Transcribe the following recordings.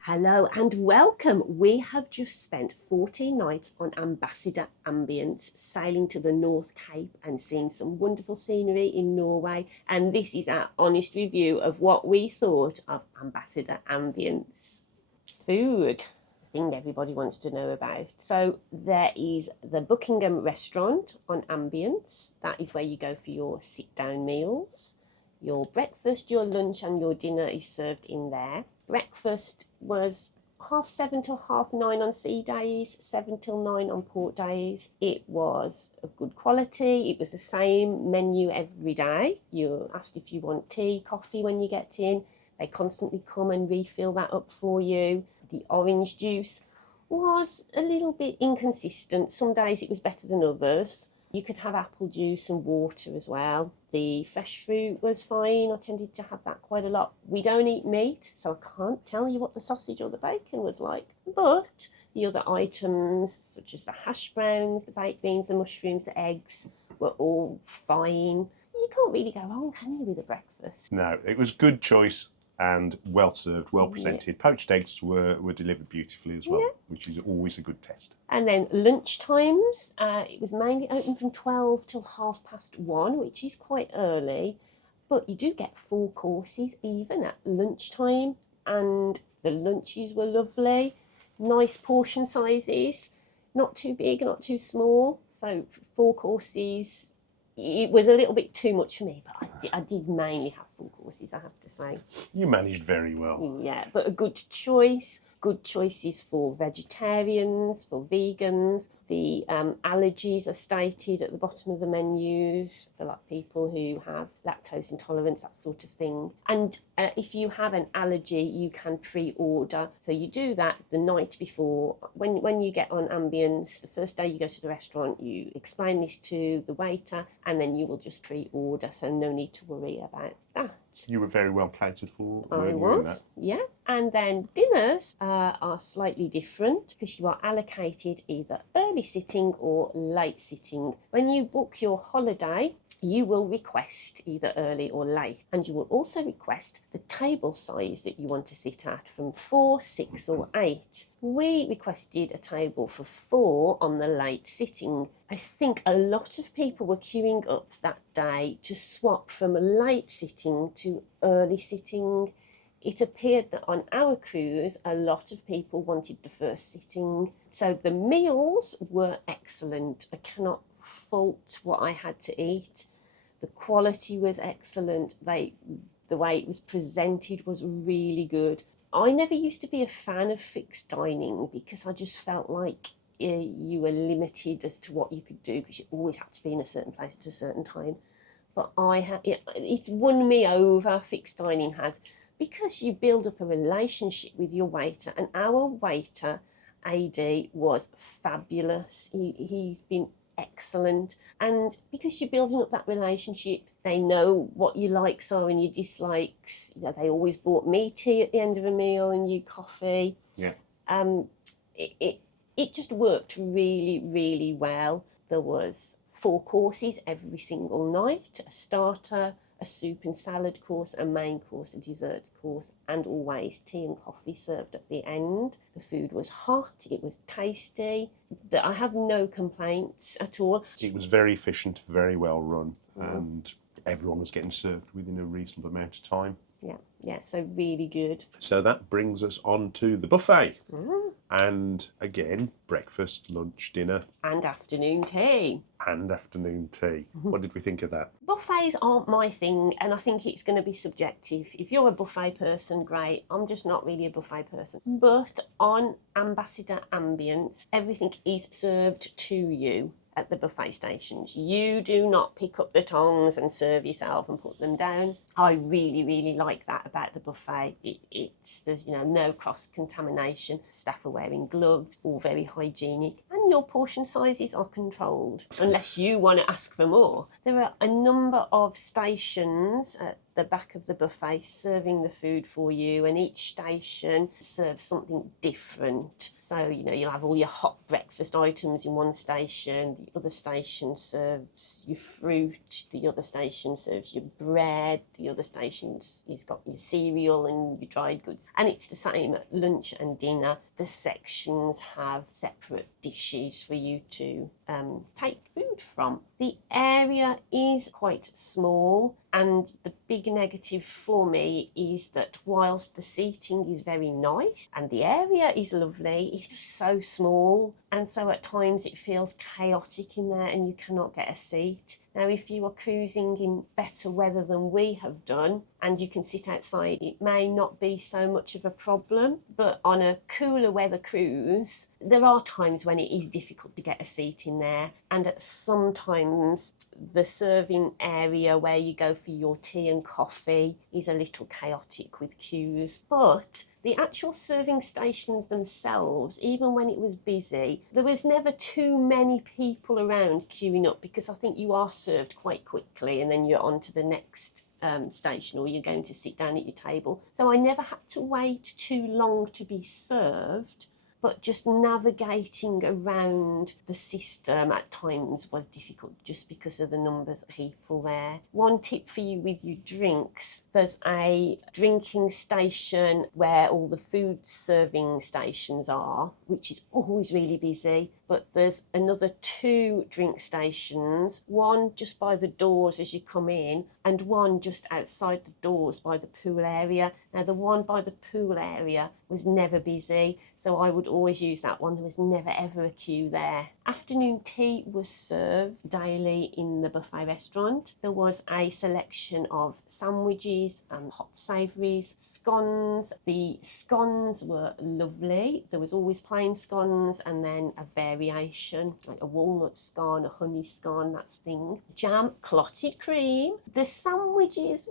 Hello and welcome. We have just spent 14 nights on Ambassador Ambience, sailing to the North Cape and seeing some wonderful scenery in Norway. And this is our honest review of what we thought of Ambassador Ambience. Food, the thing everybody wants to know about. So there is the Buckingham Restaurant on Ambience. That is where you go for your sit-down meals. Your breakfast, your lunch and your dinner is served in there. Breakfast was 7:30 till 9:30 on sea days, 7 till 9 on port days. It was of good quality. It was the same menu every day. You're asked if you want tea, coffee when you get in. They constantly come and refill that up for you. The orange juice was a little bit inconsistent. Some days it was better than others. You could have apple juice and water as well. The fresh fruit was fine. I tended to have that quite a lot. We don't eat meat, so I can't tell you what the sausage or the bacon was like. But the other items, such as the hash browns, the baked beans, the mushrooms, the eggs, were all fine. You can't really go wrong, can you, with a breakfast? No, it was good choice and well served, well presented. Yeah. Poached eggs were delivered beautifully as well, which is always a good test. And then lunch times, it was mainly open from 12 till 1:30, which is quite early, but you do get 4 courses even at lunchtime, and the lunches were lovely. Nice portion sizes, not too big, not too small. So 4 courses, it was a little bit too much for me, but I did mainly have 4 courses, I have to say. You managed very well. Yeah, but a good choice. Good choices for vegetarians, for vegans. The allergies are stated at the bottom of the menus for like people who have lactose intolerance, that sort of thing. And if you have an allergy, you can pre-order. So you do that the night before. When you get on Ambience, the first day you go to the restaurant, you explain this to the waiter, and then you will just pre-order. So no need to worry about that. You were very well catered for. I was, yeah. And then dinners are slightly different because you are allocated either early sitting or late sitting. When you book your holiday, you will request either early or late, and you will also request the table size that you want to sit at from 4, 6 or 8. We requested a table for 4 on the late sitting. I think a lot of people were queuing up that day to swap from a late sitting to early sitting. It appeared that on our cruise, a lot of people wanted the first sitting. So the meals were excellent. I cannot fault what I had to eat. The quality was excellent. The way it was presented was really good. I never used to be a fan of fixed dining because I just felt like you were limited as to what you could do because you always had to be in a certain place at a certain time. But it's won me over, fixed dining has, because you build up a relationship with your waiter, and our waiter, AD, was fabulous. He's been excellent, and because you're building up that relationship, they know what your likes are and your dislikes. You know, they always bought me tea at the end of a meal and you coffee. Yeah. It just worked really, really well. There was 4 courses every single night: a starter, a soup and salad course, a main course, a dessert course, and always tea and coffee served at the end. The food was hot, it was tasty. I have no complaints at all. It was very efficient, very well run, and everyone was getting served within a reasonable amount of time. Yeah, so really good. So that brings us on to the buffet. And again, breakfast, lunch, dinner. And afternoon tea. What did we think of that? Buffets aren't my thing, and I think it's going to be subjective. If you're a buffet person, great. I'm just not really a buffet person. But on Ambassador Ambience, everything is served to you at the buffet stations. You do not pick up the tongs and serve yourself and put them down. I really, really like that about the buffet. There's no cross-contamination. Staff are wearing gloves, all very hygienic, and your portion sizes are controlled, unless you want to ask for more. There are a number of stations at the back of the buffet serving the food for you, and each station serves something different. So, you know, you'll have all your hot breakfast items in one station, the other station serves your fruit, the other station serves your bread, the other station's got your cereal and your dried goods. And it's the same at lunch and dinner. The sections have separate dishes for you to take food from. The area is quite small, and the big negative for me is that whilst the seating is very nice and the area is lovely, it's just so small, and so at times it feels chaotic in there and you cannot get a seat. Now, if you are cruising in better weather than we have done and you can sit outside, it may not be so much of a problem, but on a cooler weather cruise, there are times when it is difficult to get a seat in there, and sometimes the serving area where you go for your tea and coffee is a little chaotic with queues. But the actual serving stations themselves, even when it was busy, there was never too many people around queuing up, because I think you are served quite quickly and then you're on to the next station, or you're going to sit down at your table. So I never had to wait too long to be served, but just navigating around the system at times was difficult just because of the numbers of people there. One tip for you with your drinks: there's a drinking station where all the food serving stations are, which is always really busy, but there's another 2 drink stations, one just by the doors as you come in and one just outside the doors by the pool area. Now, the one by the pool area was never busy, so I would always use that one. There was never ever a queue there. Afternoon tea was served daily in the buffet restaurant. There was a selection of sandwiches and hot savouries, scones. The scones were lovely. There was always plain scones and then a variation, like a walnut scone, a honey scone, that thing. Jam, clotted cream. The sandwiches,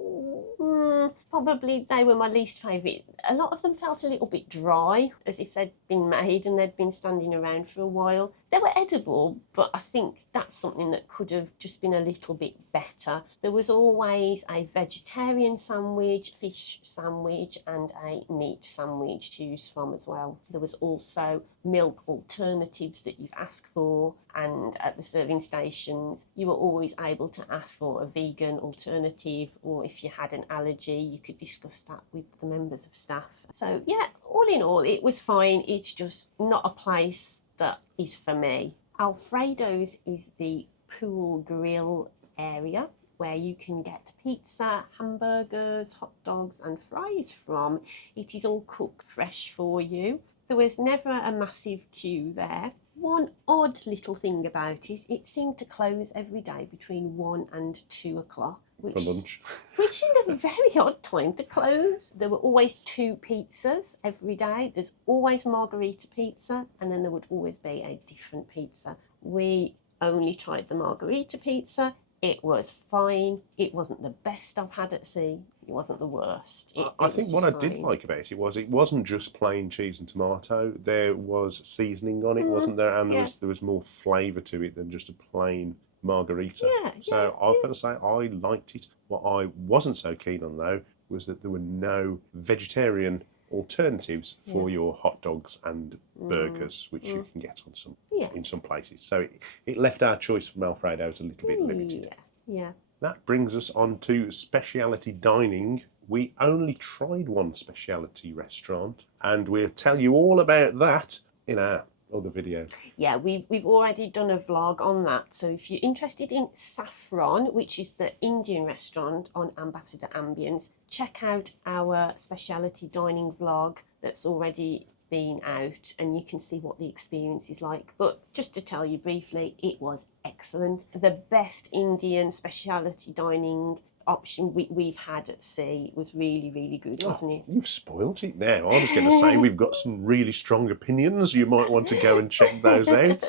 probably they were my least favourite. A lot of them felt a little bit dry, as if they'd been made and they'd been standing around for a while. They were edible, but I think that's something that could have just been a little bit better. There was always a vegetarian sandwich, fish sandwich, and a meat sandwich to choose from as well. There was also milk alternatives that you'd ask for, and at the serving stations you were always able to ask for a vegan alternative, or if you had an allergy you could discuss that with the members of staff. So yeah, all in all it was fine. It's just not a place that is for me. Alfredo's is the pool grill area where you can get pizza, hamburgers, hot dogs and fries from. It is all cooked fresh for you. There was never a massive queue there. One odd little thing about it, it seemed to close every day between 1 and 2 o'clock. For lunch. Which seemed a very odd time to close. There were always 2 pizzas every day. There's always margherita pizza, and then there would always be a different pizza. We only tried the margherita pizza. It was fine. It wasn't the best I've had at sea. It wasn't the worst. I think what I did like about it was it wasn't just plain cheese and tomato. There was seasoning on it, wasn't there? And there was more flavour to it than just a plain margarita. I've got to say I liked it. What I wasn't so keen on though was that there were no vegetarian alternatives for your hot dogs and burgers, which you can get on in some places. So it left our choice from Alfredo's a little bit limited. Yeah. That brings us on to speciality dining. We only tried one speciality restaurant, and we'll tell you all about that in our other video. Yeah, we've already done a vlog on that. So if you're interested in Saffron, which is the Indian restaurant on Ambassador Ambience, check out our speciality dining vlog that's already been out, and you can see what the experience is like. But just to tell you briefly, it was excellent. The best Indian speciality dining option we've had at sea. Was really, really good, wasn't it? You've spoilt it now. I was going to say we've got some really strong opinions. You might want to go and check those out.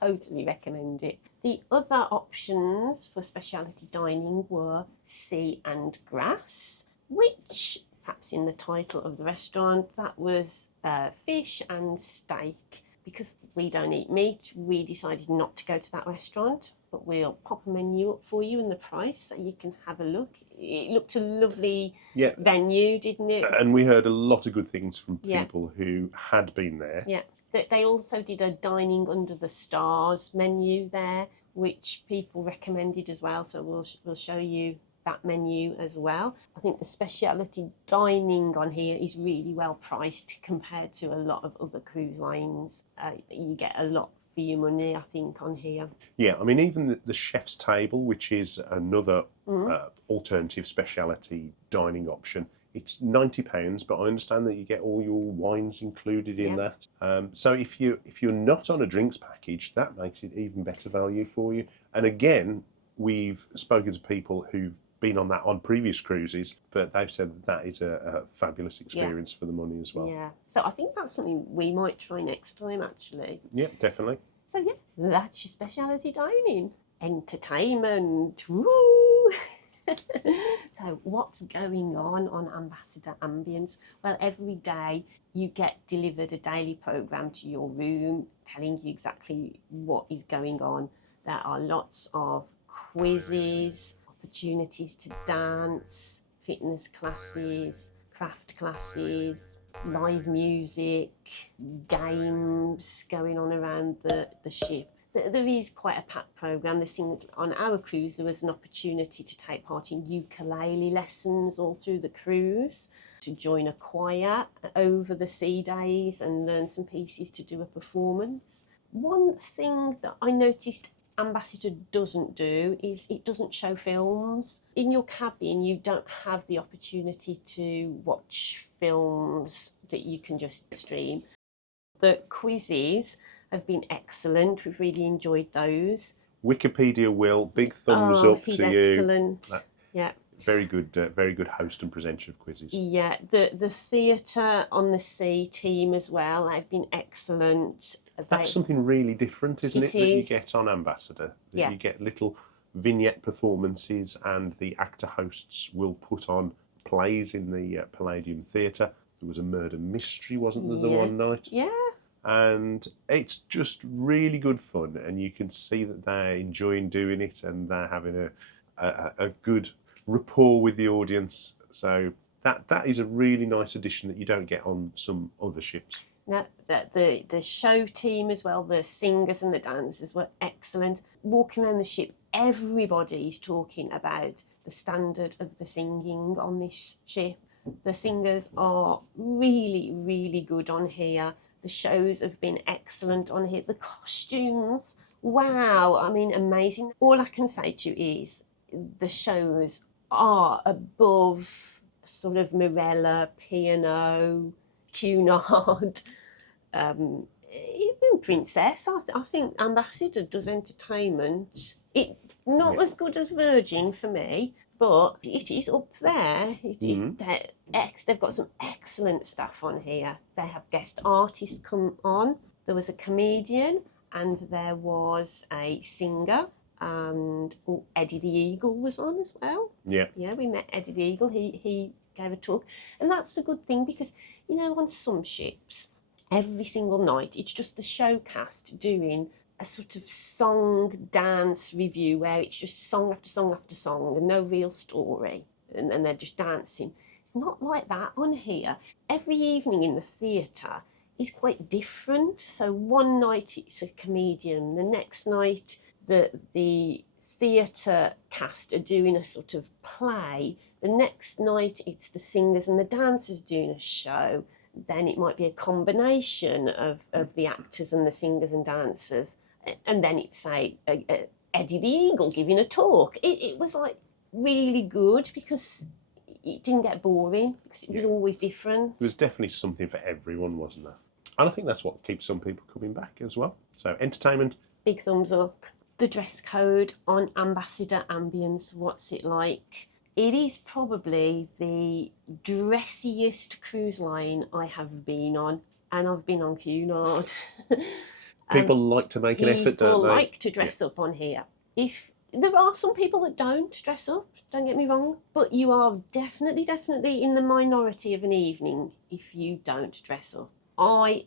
Totally recommend it. The other options for speciality dining were sea and grass, which, perhaps in the title of the restaurant, that was fish and steak. Because we don't eat meat, we decided not to go to that restaurant. but we'll pop a menu up for you and the price so you can have a look. It looked a lovely venue, didn't it? And we heard a lot of good things from people who had been there. Yeah. They also did a dining under the stars menu there, which people recommended as well. So we'll show you that menu as well. I think the speciality dining on here is really well priced compared to a lot of other cruise lines. You get a lot for your money, I think, on here. Yeah, I mean, even the chef's table, which is another alternative speciality dining option, it's £90, but I understand that you get all your wines included in that. So if you're not on a drinks package, that makes it even better value for you. And again, we've spoken to people who've been on that on previous cruises, but they've said that is a fabulous experience for the money as well. Yeah, so I think that's something we might try next time, actually. Yeah, definitely. So yeah, that's your speciality dining. Entertainment, woo! So what's going on Ambassador Ambience? Well, every day you get delivered a daily programme to your room telling you exactly what is going on. There are lots of quizzes, opportunities to dance, fitness classes, craft classes, live music, games going on around the ship. There is quite a packed programme. On our cruise, there was an opportunity to take part in ukulele lessons all through the cruise, to join a choir over the sea days and learn some pieces to do a performance. One thing that I noticed Ambassador doesn't do is it doesn't show films. In your cabin, you don't have the opportunity to watch films that you can just stream. The quizzes have been excellent. We've really enjoyed those. Wikipedia Will, big thumbs up to you. He's excellent. Yeah. Very good host and presenter of quizzes. Yeah, the Theatre on the Sea team as well, they've been excellent. That's something really different, isn't it? That you get on Ambassador. Yeah. You get little vignette performances, and the actor hosts will put on plays in the Palladium Theatre. There was a murder mystery, wasn't there, the one night? Yeah. And it's just really good fun, and you can see that they're enjoying doing it, and they're having a good rapport with the audience. So that is a really nice addition that you don't get on some other ships. Now, the show team as well, the singers and the dancers were excellent. Walking around the ship, everybody's talking about the standard of the singing on this ship. The singers are really, really good on here. The shows have been excellent on here. The costumes, wow, I mean, amazing. All I can say to you is the shows are above sort of Morella, P&O, Cunard, even Princess. I think Ambassador does entertainment. Not as good as Virgin for me, but it is up there. They've got some excellent stuff on here. They have guest artists come on. There was a comedian and there was a singer, and Eddie the Eagle was on as well. Yeah, we met Eddie the Eagle. He gave a talk, and that's the good thing, because on some ships, every single night it's just the show cast doing a sort of song dance review where it's just song after song after song and no real story, and they're just dancing. It's not like that on here. Every evening in the theatre is quite different. So one night it's a comedian, the next night the theatre cast are doing a sort of play, the next night it's the singers and the dancers doing a show, then it might be a combination of the actors and the singers and dancers, and then it's say Eddie the Eagle giving a talk. It was like really good, because it didn't get boring, because it was always different. There was definitely something for everyone, wasn't there? And I think that's what keeps some people coming back as well. So entertainment. Big thumbs up. The dress code on Ambassador Ambience, what's it like? It is probably the dressiest cruise line I have been on, and I've been on Cunard. People like to make an effort, don't they? People like to dress up on here. If there are some people that don't dress up, don't get me wrong, but you are definitely in the minority of an evening if you don't dress up. I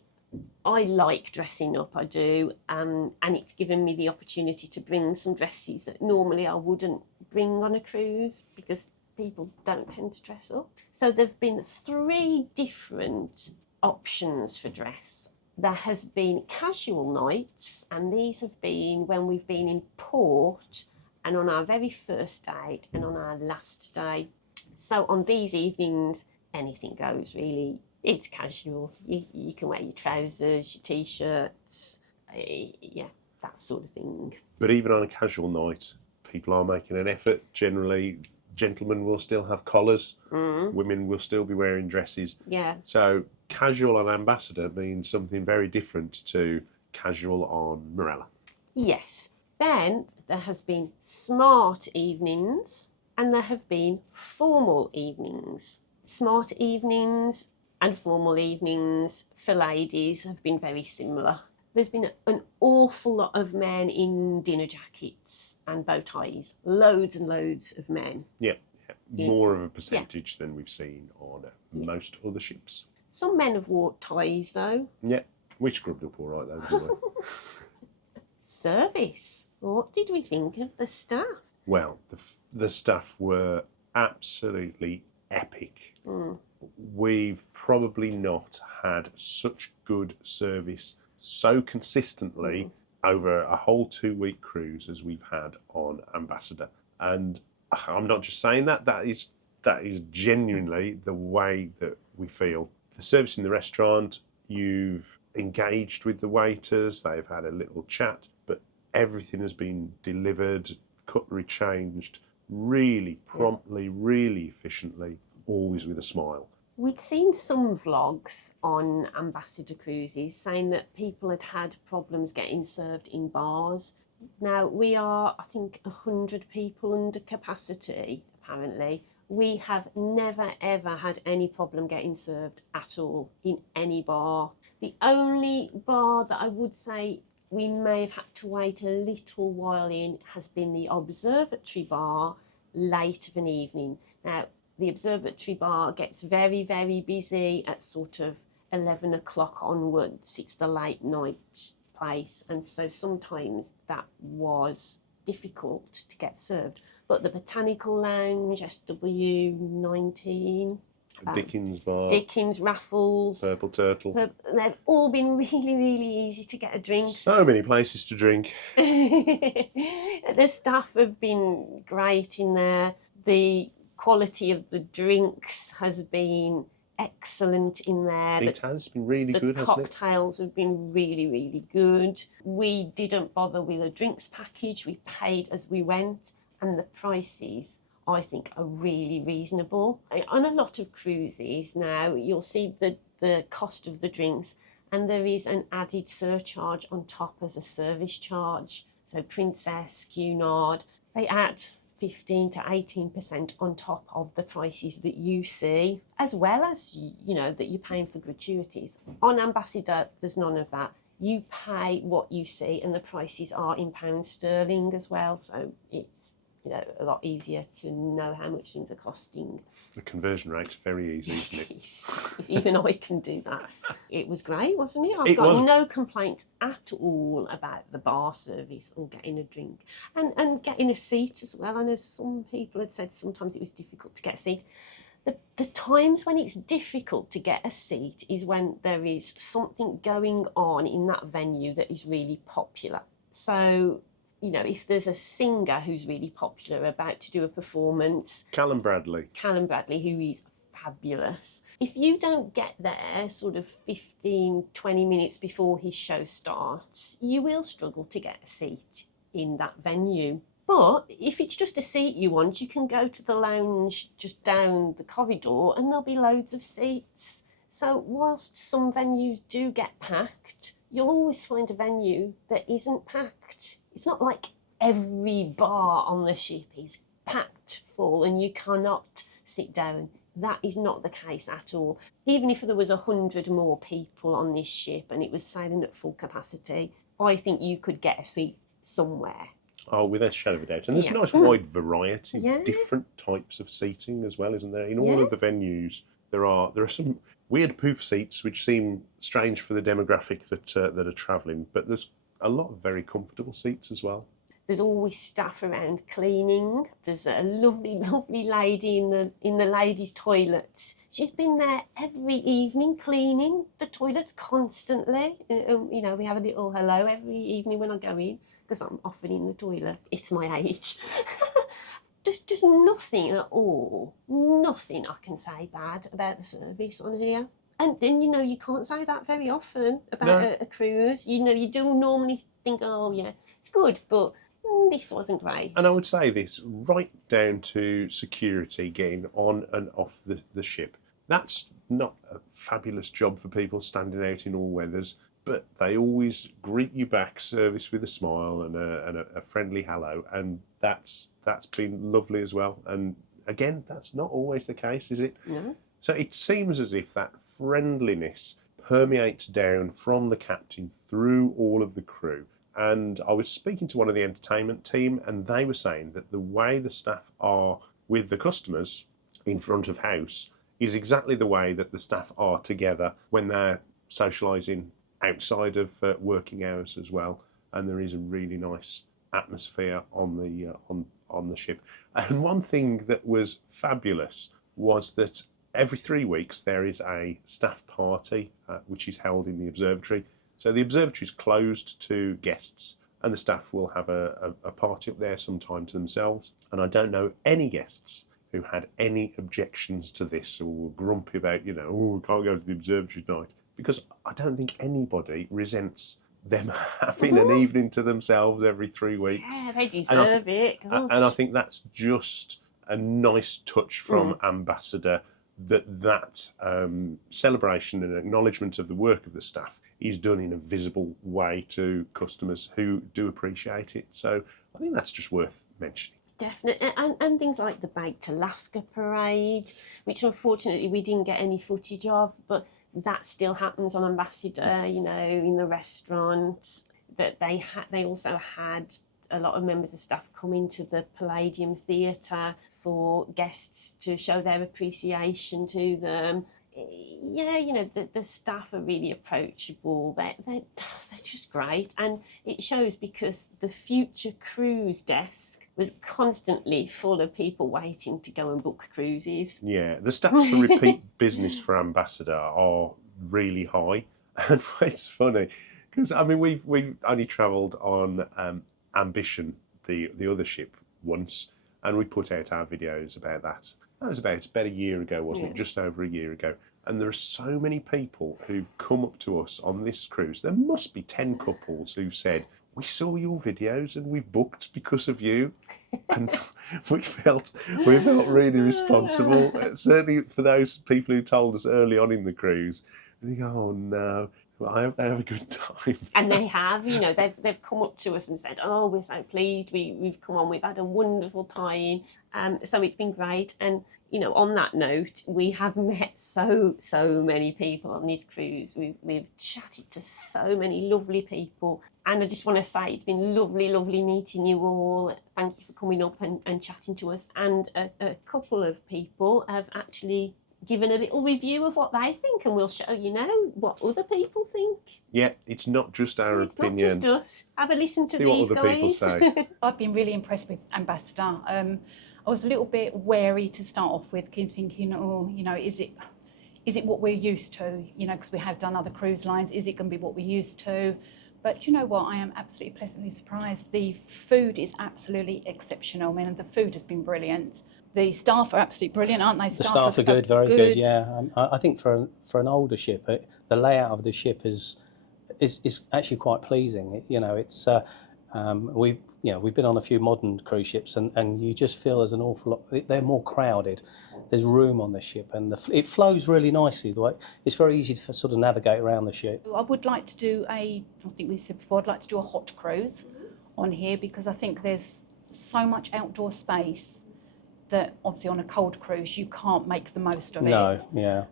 I like dressing up, I do, and it's given me the opportunity to bring some dresses that normally I wouldn't bring on a cruise because people don't tend to dress up. So there have been 3 different options for dress. There has been casual nights, and these have been when we've been in port and on our very first day and on our last day. So on these evenings, anything goes really. It's casual. You can wear your trousers, your t-shirts, yeah, that sort of thing. But even on a casual night, people are making an effort. Generally, gentlemen will still have collars. Women will still be wearing dresses. Yeah. So casual on Ambassador means something very different to casual on Morella. Yes. Then there has been smart evenings and there have been formal evenings. Smart evenings and formal evenings for ladies have been very similar. There's been an awful lot of men in dinner jackets and bow ties. Loads and loads of men. Yeah. More of a percentage than we've seen on most other ships. Some men have worn ties though. Yeah, we scrubbed up all right though, didn't we? Service. What did we think of the staff? Well, the staff were absolutely epic. We've probably not had such good service so consistently over a whole 2-week cruise as we've had on Ambassador. And I'm not just saying that, that is genuinely the way that we feel. The service in the restaurant, you've engaged with the waiters, they've had a little chat, but everything has been delivered, cutlery changed, really promptly, really efficiently, always with a smile. We'd seen some vlogs on Ambassador cruises saying that people had had problems getting served in bars. Now, we are, I think, 100 people under capacity, apparently. We have never, ever had any problem getting served at all in any bar. The only bar that I would say we may have had to wait a little while in has been the observatory bar late of an evening. Now, the observatory bar gets very, very busy at sort of 11 o'clock onwards. It's the late night place, and so sometimes that was difficult to get served. But the Botanical Lounge, SW19, Dickens Bar, Dickens, Raffles, Purple Turtle, they've all been really, really easy to get a drink. So many places to drink. The staff have been great in there. The quality of the drinks has been excellent in there. It has been really good, hasn't it? The cocktails have been really, really good. We didn't bother with a drinks package. We paid as we went, and the prices, I think, are really reasonable. On a lot of cruises now, you'll see the cost of the drinks, and there is an added surcharge on top as a service charge. So Princess, Cunard, they add 15 to 18% on top of the prices that you see, as well as, you know, that you're paying for gratuities. On Ambassador, there's none of that. You pay what you see, and the prices are in pounds sterling as well, so it's, you know, a lot easier to know how much things are costing. The conversion rate's very easy, isn't it? Even I can do that. It was great, wasn't it? I've got no complaints at all about the bar service or getting a drink. And getting a seat as well. I know some people had said sometimes it was difficult to get a seat. The times when it's difficult to get a seat is when there is something going on in that venue that is really popular. So, you know, if there's a singer who's really popular about to do a performance. Callum Bradley, who is fabulous. If you don't get there sort of 15, 20 minutes before his show starts, you will struggle to get a seat in that venue. But if it's just a seat you want, you can go to the lounge just down the corridor and there'll be loads of seats. So whilst some venues do get packed, you'll always find a venue that isn't packed. It's not like every bar on the ship is packed full and you cannot sit down. That is not the case at all. Even if there was 100 more people on this ship and it was sailing at full capacity, I think you could get a seat somewhere. Oh, without a shadow of a doubt. And there's a nice wide variety of different types of seating as well, isn't there? In all of the venues, there are some weird poof seats which seem strange for the demographic that are travelling, but there's a lot of very comfortable seats as well. There's always staff around cleaning. There's a lovely, lovely lady in the ladies' toilets. She's been there every evening cleaning the toilets constantly. You know, we have a little hello every evening when I go in, because I'm often in the toilet. It's my age. Just nothing at all. Nothing I can say bad about the service on here. And then, you know, you can't say that very often about a cruise. You know, you do normally think, oh, yeah, it's good, but this wasn't great. And I would say this, right down to security getting on and off the ship. That's not a fabulous job for people standing out in all weathers, but they always greet you back, service with a smile and a friendly hello, and that's been lovely as well. And again, that's not always the case, is it? No. So it seems as if that friendliness permeates down from the captain through all of the crew. And I was speaking to one of the entertainment team, and they were saying that the way the staff are with the customers in front of house is exactly the way that the staff are together when they're socialising outside of working hours as well. And there is a really nice atmosphere on the ship. And one thing that was fabulous was that every 3 weeks there is a staff party which is held in the observatory. So the observatory is closed to guests, and the staff will have a party up there sometime to themselves. And I don't know any guests who had any objections to this or were grumpy about, you know, oh, we can't go to the observatory tonight, because I don't think anybody resents them having an evening to themselves every 3 weeks. Yeah, they deserve it. Gosh. And I think that's just a nice touch from Ambassador, that celebration and acknowledgement of the work of the staff is done in a visible way to customers who do appreciate it. So I think that's just worth mentioning. Definitely, and things like the Baked Alaska parade, which unfortunately we didn't get any footage of, but that still happens on Ambassador, you know, in the restaurant. That they also had a lot of members of staff come into the Palladium Theatre for guests to show their appreciation to them. Yeah, you know, the staff are really approachable. They're just great, and it shows because the future cruise desk was constantly full of people waiting to go and book cruises. Yeah, the stats for repeat business for Ambassador are really high, and it's funny because I mean we've only travelled on Ambition, the other ship, once, and we put out our videos about that. That was about a year ago, wasn't it? Just over a year ago. And there are so many people who've come up to us on this cruise. There must be 10 couples who've said, we saw your videos and we booked because of you. And we felt really responsible. Certainly for those people who told us early on in the cruise. I think, oh no, well, I hope they have a good time. And they have, you know, they've come up to us and said, oh, we're so pleased, we've come on, we've had a wonderful time. So it's been great. And, you know, on that note, we have met so many people on this cruise. We've chatted to so many lovely people. And I just want to say it's been lovely meeting you all. Thank you for coming up and chatting to us. And a couple of people have actually given a little review of what they think, and we'll show you now what other people think. Yeah, it's not just our opinion. It's not just us. Have a listen to See these what other guys. people say. I've been really impressed with Ambassador. I was a little bit wary to start off with, thinking, oh, you know, is it what we're used to? You know, because we have done other cruise lines. Is it going to be what we're used to? But you know what? I am absolutely pleasantly surprised. The food is absolutely exceptional. I mean, the food has been brilliant. The staff are absolutely brilliant, aren't they? The staff are good, very good. Yeah, I think for an older ship, the layout of the ship is actually quite pleasing. You know, it's we've been on a few modern cruise ships, and you just feel there's an awful lot. They're more crowded. There's room on the ship, and it flows really nicely. The way it's very easy to sort of navigate around the ship. I would like to do I think we said before, I'd like to do a hot cruise on here, because I think there's so much outdoor space that obviously on a cold cruise you can't make the most of it. No, yeah.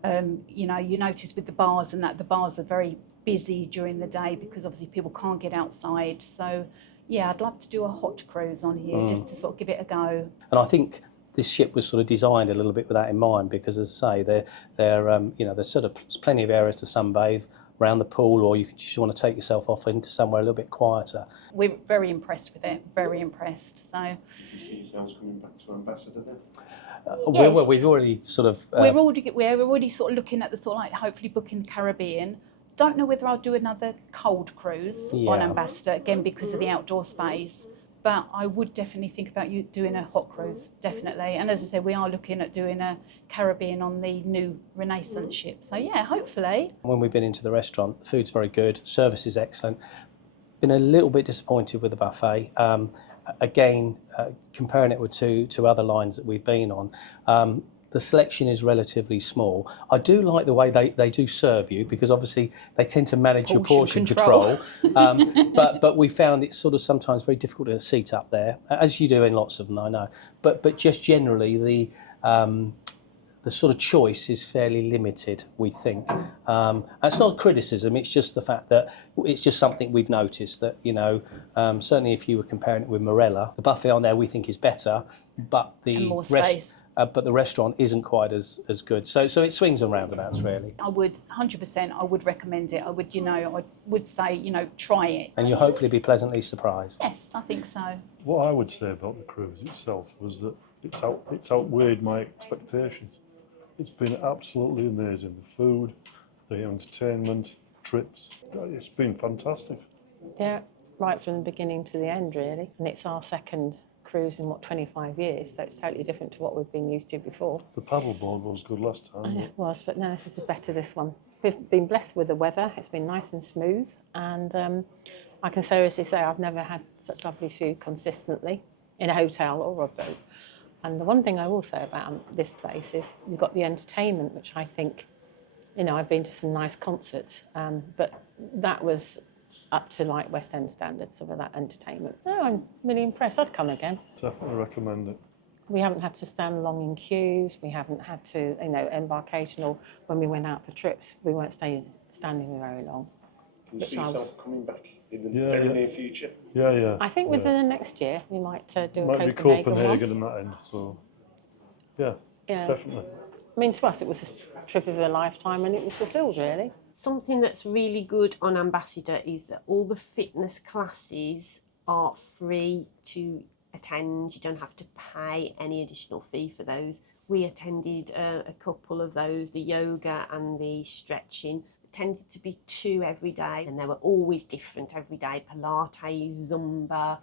You know, you notice with the bars and that the bars are very busy during the day because obviously people can't get outside. So, Yeah, I'd love to do a hot cruise on here just to sort of give it a go. And I think this ship was sort of designed a little bit with that in mind because, as I say, there's sort of plenty of areas to sunbathe around the pool, or you just want to take yourself off into somewhere a little bit quieter. We're very impressed with it, very impressed. So, do you see yourselves coming back to Ambassador then? Yes. We've already sort of... we're already sort of looking at the sort of like hopefully booking the Caribbean. Don't know whether I'll do another cold cruise on Ambassador, again because of the outdoor space. But I would definitely think about you doing a hot cruise, definitely. And as I said, we are looking at doing a Caribbean on the new Renaissance ship. So yeah, hopefully. When we've been into the restaurant, the food's very good, service is excellent. Been a little bit disappointed with the buffet. Again, comparing it with two other lines that we've been on, the selection is relatively small. I do like the way they do serve you, because obviously they tend to manage your portion control. But we found it sort of sometimes very difficult to seat up there, as you do in lots of them, I know. But just generally the sort of choice is fairly limited, we think. And it's not a criticism, it's just the fact that it's just something we've noticed that, certainly if you were comparing it with Morella, the buffet on there we think is better, but the restaurant isn't quite as good. So it swings and roundabouts, really. I would 100%. I would recommend it. I would say try it. And you'll hopefully be pleasantly surprised. Yes, I think so. What I would say about the cruise itself was that it's outweighed my expectations. It's been absolutely amazing. The food, the entertainment, trips. It's been fantastic. Yeah, right from the beginning to the end, really. And it's our second cruise in 25 years, so it's totally different to what we've been used to before. The paddleboard was good last time. It was, but no, this is better, this one. We've been blessed with the weather. It's been nice and smooth, and I can seriously say I've never had such lovely food consistently in a hotel or a boat. And the one thing I will say about this place is you've got the entertainment, which I think, I've been to some nice concerts, but that was up to like West End standards of that entertainment. No, I'm really impressed. I'd come again. Definitely recommend it. We haven't had to stand long in queues. We haven't had to, embarkation, or when we went out for trips, we weren't standing very long. Can you see yourself coming back in the very near future? Yeah. I think within the next year we might do a Copenhagen. Copenhagen Might be Copenhagen one. and that end, so yeah, definitely. I mean, to us it was a trip of a lifetime, and it was fulfilled, really. Something that's really good on Ambassador is that all the fitness classes are free to attend. You don't have to pay any additional fee for those. We attended a couple of those, the yoga and the stretching. Tended to be 2 every day, and they were always different every day. Pilates, Zumba,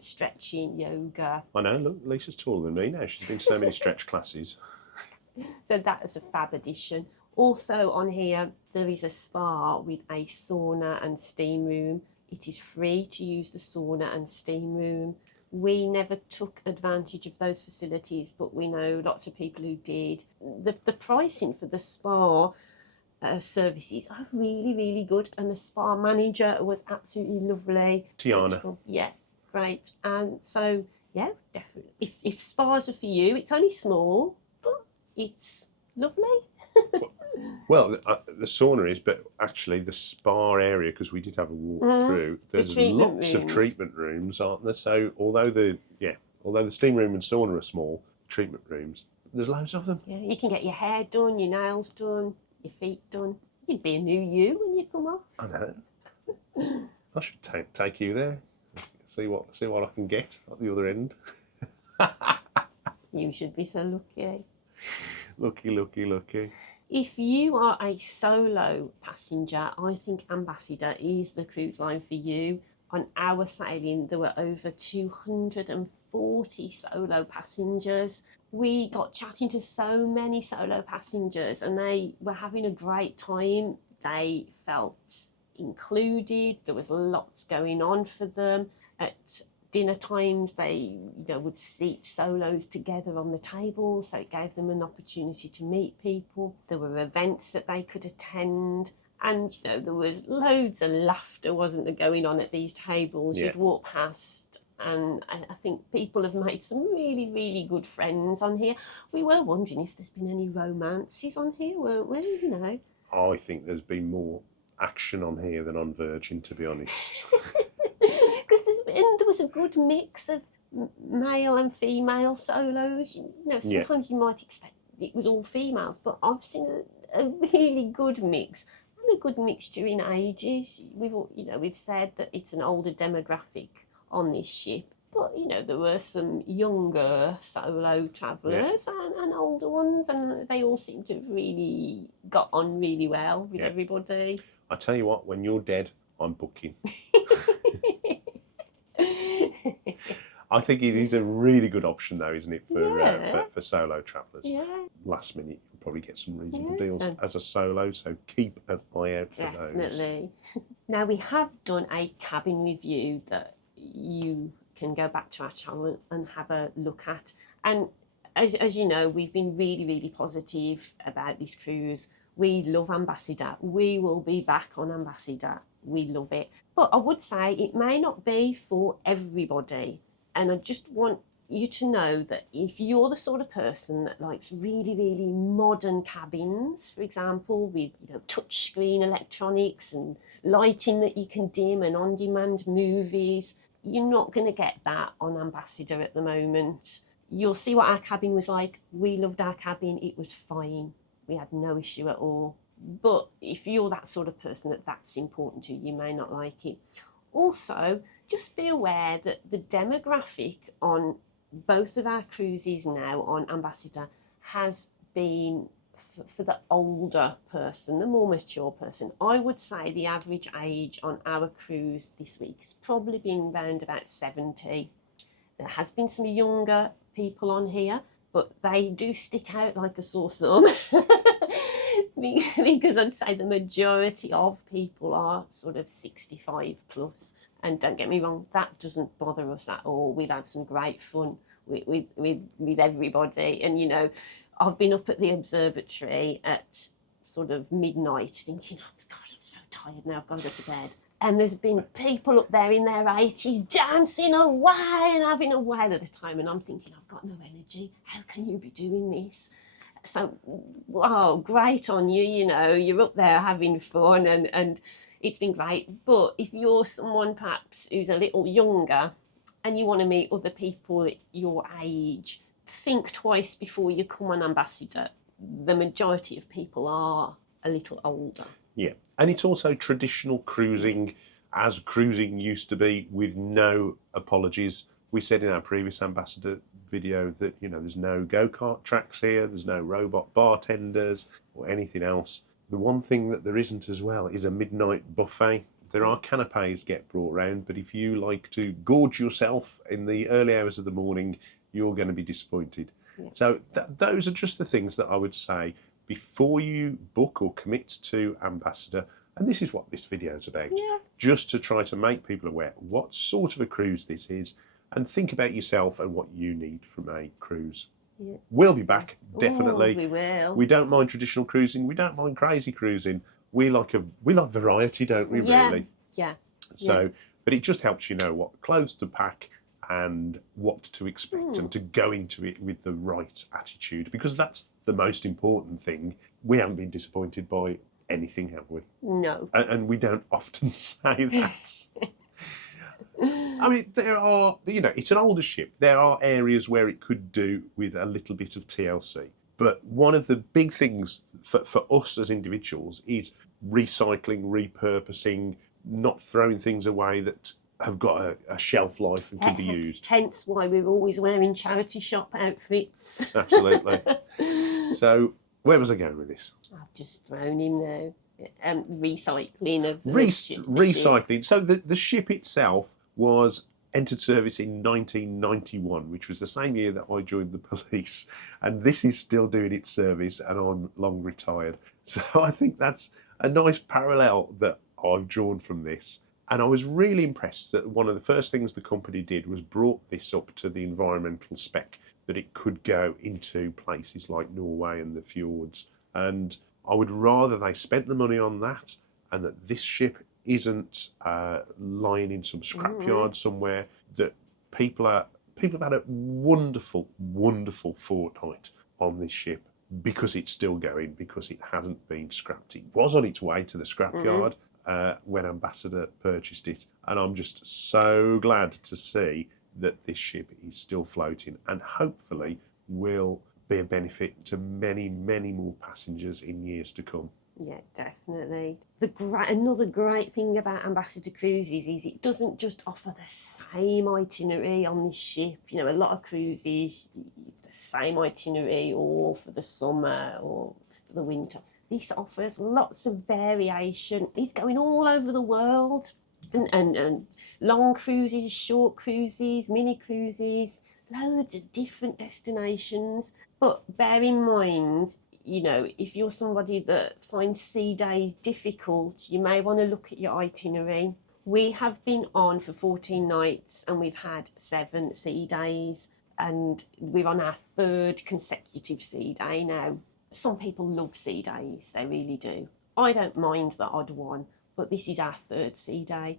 stretching, yoga. I know, look, Lisa's taller than me now. She's been to so many stretch classes. So that is a fab addition. Also on here, there is a spa with a sauna and steam room. It is free to use the sauna and steam room. We never took advantage of those facilities, but we know lots of people who did. The pricing for the spa services are really, really good, and the spa manager was absolutely lovely. Tiana. Yeah, great. And so, yeah, definitely. If spas are for you, it's only small, but it's lovely. Well, the sauna is, but actually the spa area, because we did have a walk through, there's lots of treatment rooms, aren't there? So although the steam room and sauna are small, treatment rooms, there's loads of them. Yeah, you can get your hair done, your nails done, your feet done. You'd be a new you when you come off. I know. I should take you there. See what I can get at the other end. You should be so lucky. Lucky. If you are a solo passenger, I think Ambassador is the cruise line for you. On our sailing, there were over 240 solo passengers. We got chatting to so many solo passengers, and they were having a great time. They felt included. There was lots going on for them. At dinner times, they would seat solos together on the table, so it gave them an opportunity to meet people. There were events that they could attend, and there was loads of laughter, wasn't there, going on at these tables. Yeah. You'd walk past, and I think people have made some really, really good friends on here. We were wondering if there's been any romances on here, weren't we? I think there's been more action on here than on Virgin, to be honest. Because there's been was a good mix of male and female solos. You know, sometimes you might expect it was all females, but I've seen a really good mix and a good mixture in ages. We've said that it's an older demographic on this ship, but there were some younger solo travellers and older ones, and they all seem to have really got on really well with everybody. I tell you what, when you're dead, I'm booking. I think it is a really good option, though, isn't it, for solo travellers? Yeah. Last minute, you'll probably get some reasonable deals as a solo, so keep an eye out for those. Definitely. Now, we have done a cabin review that you can go back to our channel and have a look at. And as you know, we've been really, really positive about this cruise. We love Ambassador. We will be back on Ambassador. We love it. But I would say it may not be for everybody. And I just want you to know that if you're the sort of person that likes really, really modern cabins, for example, with touchscreen electronics and lighting that you can dim and on-demand movies, you're not going to get that on Ambassador at the moment. You'll see what our cabin was like. We loved our cabin. It was fine. We had no issue at all. But if you're that sort of person that's important to you, you may not like it. Also, just be aware that the demographic on both of our cruises now on Ambassador has been for the older person, the more mature person. I would say the average age on our cruise this week has probably been around about 70. There has been some younger people on here, but they do stick out like a sore thumb. Because I'd say the majority of people are sort of 65 plus. And don't get me wrong, that doesn't bother us at all. We've had some great fun with everybody. And, I've been up at the observatory at sort of midnight thinking, oh, God, I'm so tired now, I've got to go to bed. And there's been people up there in their 80s dancing away and having a whale of the time. And I'm thinking, I've got no energy. How can you be doing this? So, wow, great on you, you're up there having fun and it's been great. But if you're someone perhaps who's a little younger and you want to meet other people at your age, think twice before you come on Ambassador. The majority of people are a little older. Yeah, and it's also traditional cruising, as cruising used to be, with no apologies. We said in our previous Ambassador video that, there's no go-kart tracks here, there's no robot bartenders or anything else. The one thing that there isn't as well is a midnight buffet. There are canapes get brought round, but if you like to gorge yourself in the early hours of the morning, you're going to be disappointed. Yeah. So those are just the things that I would say before you book or commit to Ambassador. And this is what this video is about, just to try to make people aware what sort of a cruise this is and think about yourself and what you need from a cruise. Yeah. We'll be back, definitely. Ooh, we will. We don't mind traditional cruising. We don't mind crazy cruising. We like variety, don't we, really? Yeah. So, but it just helps you know what clothes to pack and what to expect and to go into it with the right attitude, because that's the most important thing. We haven't been disappointed by anything, have we? No. And we don't often say that. I mean, there are, it's an older ship. There are areas where it could do with a little bit of TLC. But one of the big things for us as individuals is recycling, repurposing, not throwing things away that have got a shelf life and can be used. Hence why we're always wearing charity shop outfits. Absolutely. So, where was I going with this? I've just thrown in there. Recycling of recycling. So the ship itself was entered service in 1991, which was the same year that I joined the police, and this is still doing its service, and I'm long retired. So I think that's a nice parallel that I've drawn from this. And I was really impressed that one of the first things the company did was brought this up to the environmental spec that it could go into places like Norway and the fjords. And I would rather they spent the money on that and that this ship isn't lying in some scrapyard somewhere, that people have had a wonderful, wonderful fortnight on this ship because it's still going, because it hasn't been scrapped. It was on its way to the scrapyard when Ambassador purchased it, and I'm just so glad to see that this ship is still floating and hopefully will be a benefit to many, many more passengers in years to come. Yeah, definitely. Another great thing about Ambassador Cruises is it doesn't just offer the same itinerary on this ship. You know, a lot of cruises, it's the same itinerary all for the summer or for the winter. This offers lots of variation. It's going all over the world. And long cruises, short cruises, mini cruises, loads of different destinations. But bear in mind, you know, if you're somebody that finds sea days difficult, you may want to look at your itinerary. We have been on for 14 nights and we've had 7 sea days, and we're on our 3rd consecutive sea day now. Some people love sea days, they really do. I don't mind the odd one, but this is our 3rd sea day.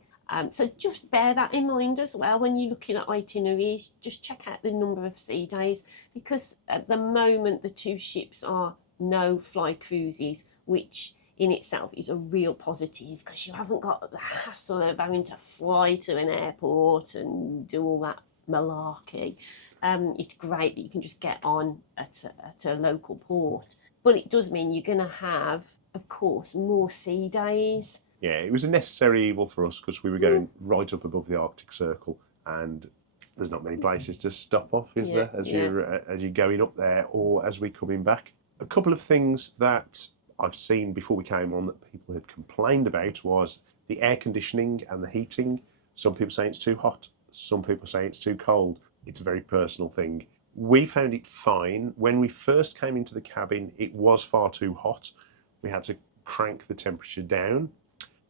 So just bear that in mind as well when you're looking at itineraries. Just check out the number of sea days, because at the moment the 2 ships are no fly cruises, which in itself is a real positive, because you haven't got the hassle of having to fly to an airport and do all that malarkey. It's great that you can just get on at a local port, but it does mean you're going to have, of course, more sea days. Yeah, it was a necessary evil for us because we were going right up above the Arctic Circle, and there's not many places to stop off, is there, as you're going up there or as we're coming back. A couple of things that I've seen before we came on that people had complained about was the air conditioning and the heating. Some people say it's too hot, some people say it's too cold. It's a very personal thing. We found it fine. When we first came into the cabin, it was far too hot. We had to crank the temperature down,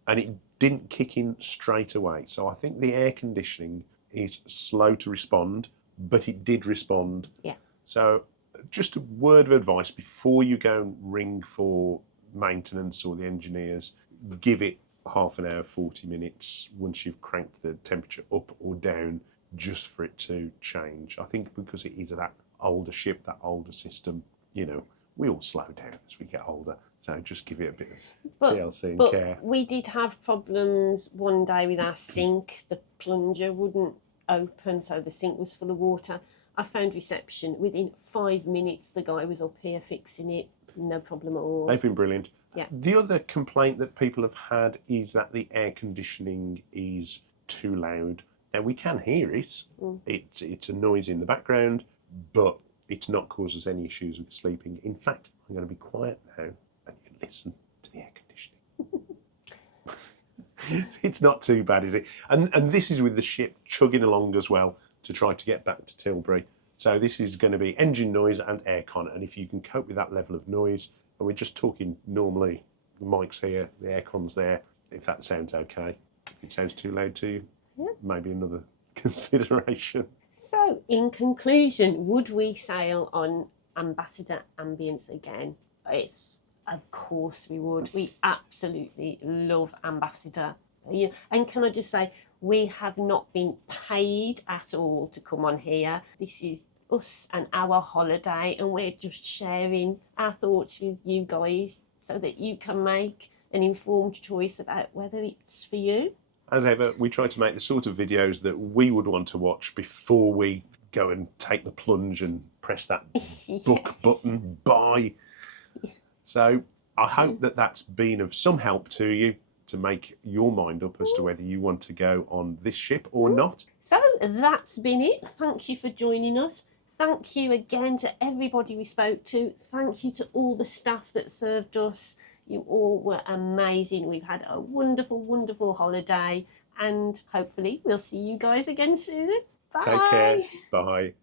and it didn't kick in straight away. So I think the air conditioning is slow to respond, but it did respond. Yeah. So just a word of advice before you go and ring for maintenance or the engineers, give it half an hour, 40 minutes once you've cranked the temperature up or down, just for it to change. I think because it is that older ship, that older system, you know, we all slow down as we get older. So just give it a bit of TLC and care. We did have problems one day with our sink. The plunger wouldn't open, so the sink was full of water. I phoned reception. Within 5 minutes, the guy was up here fixing it. No problem at all. They've been brilliant. Yeah. The other complaint that people have had is that the air conditioning is too loud. Now, we can hear it. It's a noise in the background, but it's not caused us any issues with sleeping. In fact, I'm going to be quiet now and you can listen to the air conditioning. It's not too bad, is it? And this is with the ship chugging along as well to try to get back to Tilbury. So this is going to be engine noise and aircon, and if you can cope with that level of noise, and we're just talking normally, the mic's here, the aircon's there, if that sounds okay. If it sounds too loud to you, maybe another consideration. So, in conclusion, would we sail on Ambassador Ambience again? Of course we would. We absolutely love Ambassador. And can I just say, we have not been paid at all to come on here. This is us and our holiday, and we're just sharing our thoughts with you guys so that you can make an informed choice about whether it's for you. As ever, we try to make the sort of videos that we would want to watch before we go and take the plunge and press that book button, buy. So I hope that that's been of some help to you to make your mind up as to whether you want to go on this ship or not. So that's been it. Thank you for joining us. Thank you again to everybody we spoke to. Thank you to all the staff that served us. You all were amazing. We've had a wonderful, wonderful holiday, and hopefully we'll see you guys again soon. Bye. Take care. Bye.